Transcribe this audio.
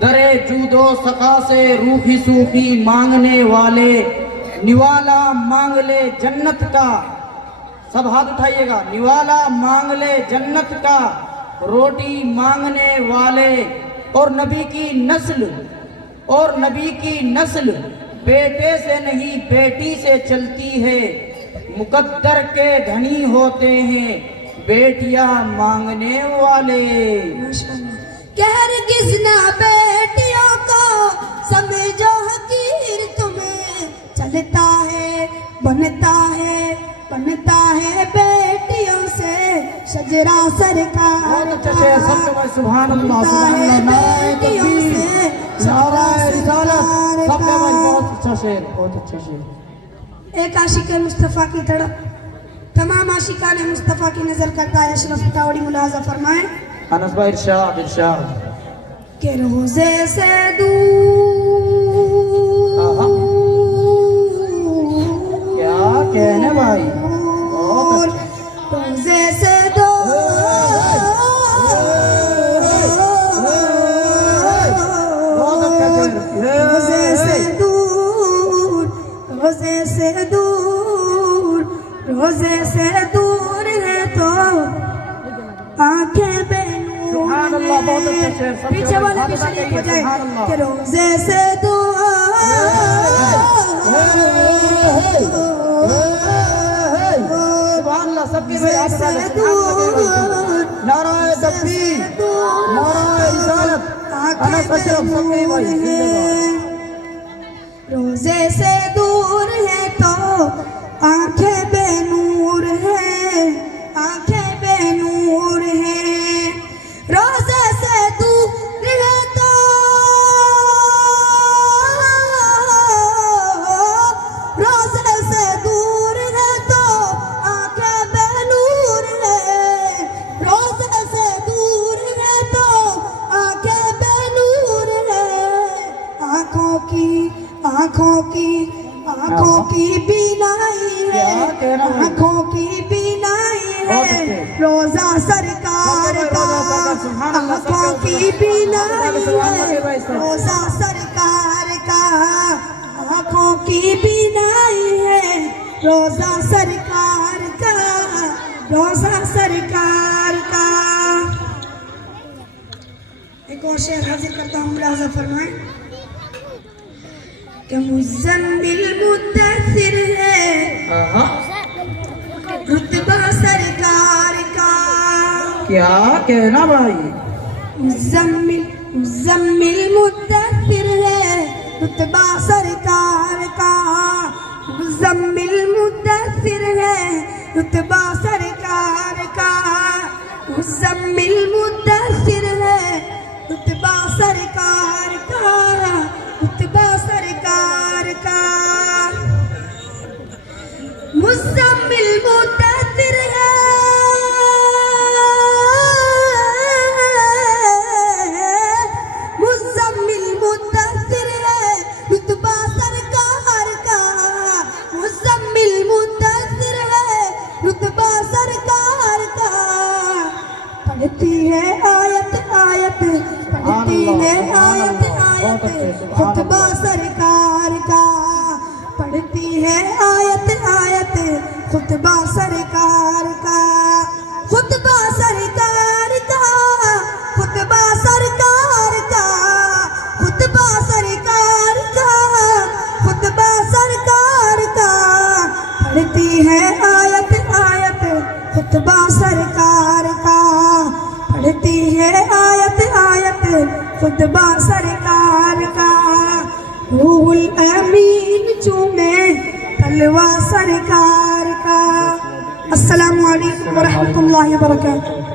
दरे जूदो सखा से रूखी सूखी मांगने वाले, निवाला मांग ले जन्नत का। सब हाथ उठाइएगा। निवाला मांग ले जन्नत का, रोटी मांगने वाले। और नबी की नस्ल, और नबी की नस्ल बेटे से नहीं बेटी से चलती है। मुकद्दर के धनी होते हैं बेटियां मांगने वाले। कहर किसना बेटियों को समझो हकीर, तुम्हें चलता है बनता है बेटियों से शजरा सरकार का। सुभान अल्लाह, सुभान अल्लाह। एक आशिक मुस्तफ़ा की तड़प तमाम आशिकान मुस्तफ़ा की नजर करता है। अशरफ तावड़ी मुलाजा फरमाए। अनस भाई इरशाद इरशाद के रोजे से दूर क्या कहने भाई, रोजे से दूर रोजे से दूर है तो आंखें बेनूर है। पीछे वाले की शरीफ हो जाए कि रोजे से दूर नाराए तकबीर, नाराए रिसालत। रोजे से दूर है तो आंखें बेनूर है, आंखें बेनूर है। रोजे से दूर है तो रोजे से दूर है तो आंखें बेनूर है। रोजे से दूर है तो आंखें बेनूर है। आंखों की बीनाई है, आंखों की बीनाई है रोजा सरकार का। आंखों की बीनाई है रोजा सरकार का, आंखों की बीनाई है रोजा सरकार का, रोजा सरकार का। एक और शेर हाजिर करता हूँ, मुलाजा फरमाए कि मुज़म्मिल मुद्दसिर है रुतबा सरकार का। क्या कहना भाई, मुज़म्मिल मुद्दसिर है रुतबा सरकार का। मुज़म्मिल मुद्दसिर है रुतबा सरकार का। मुज़म्मिल मुद्दसिर है रुतबा सरकार का, रुतबा सरकार का। मुज़म्मिल मुद्दसिर है मुज़म्मिल मुद्दसिर है रुतबा सरकार का। मुज़म्मिल मुद्दसिर है रुतबा सरकार का। पढ़ती है आयत आयत, पढ़ती है आयत आयत खुतबा सरकार का। पढ़ती है आयत आयत खुतबा सरकार का, खुतबा सरकार का, खुतबा सरकार का, खुतबा सरकार का, खुतबा सरकार का। पढ़ती है आयत आयत खुतबा सरकार का। पढ़ती है आयत आयत खुतबा सरकार का। रूहुल अमीन चूमे तलवा सरकार का। अस्सलामु अलैकुम व रहमतुल्लाहि व बरकातुहू।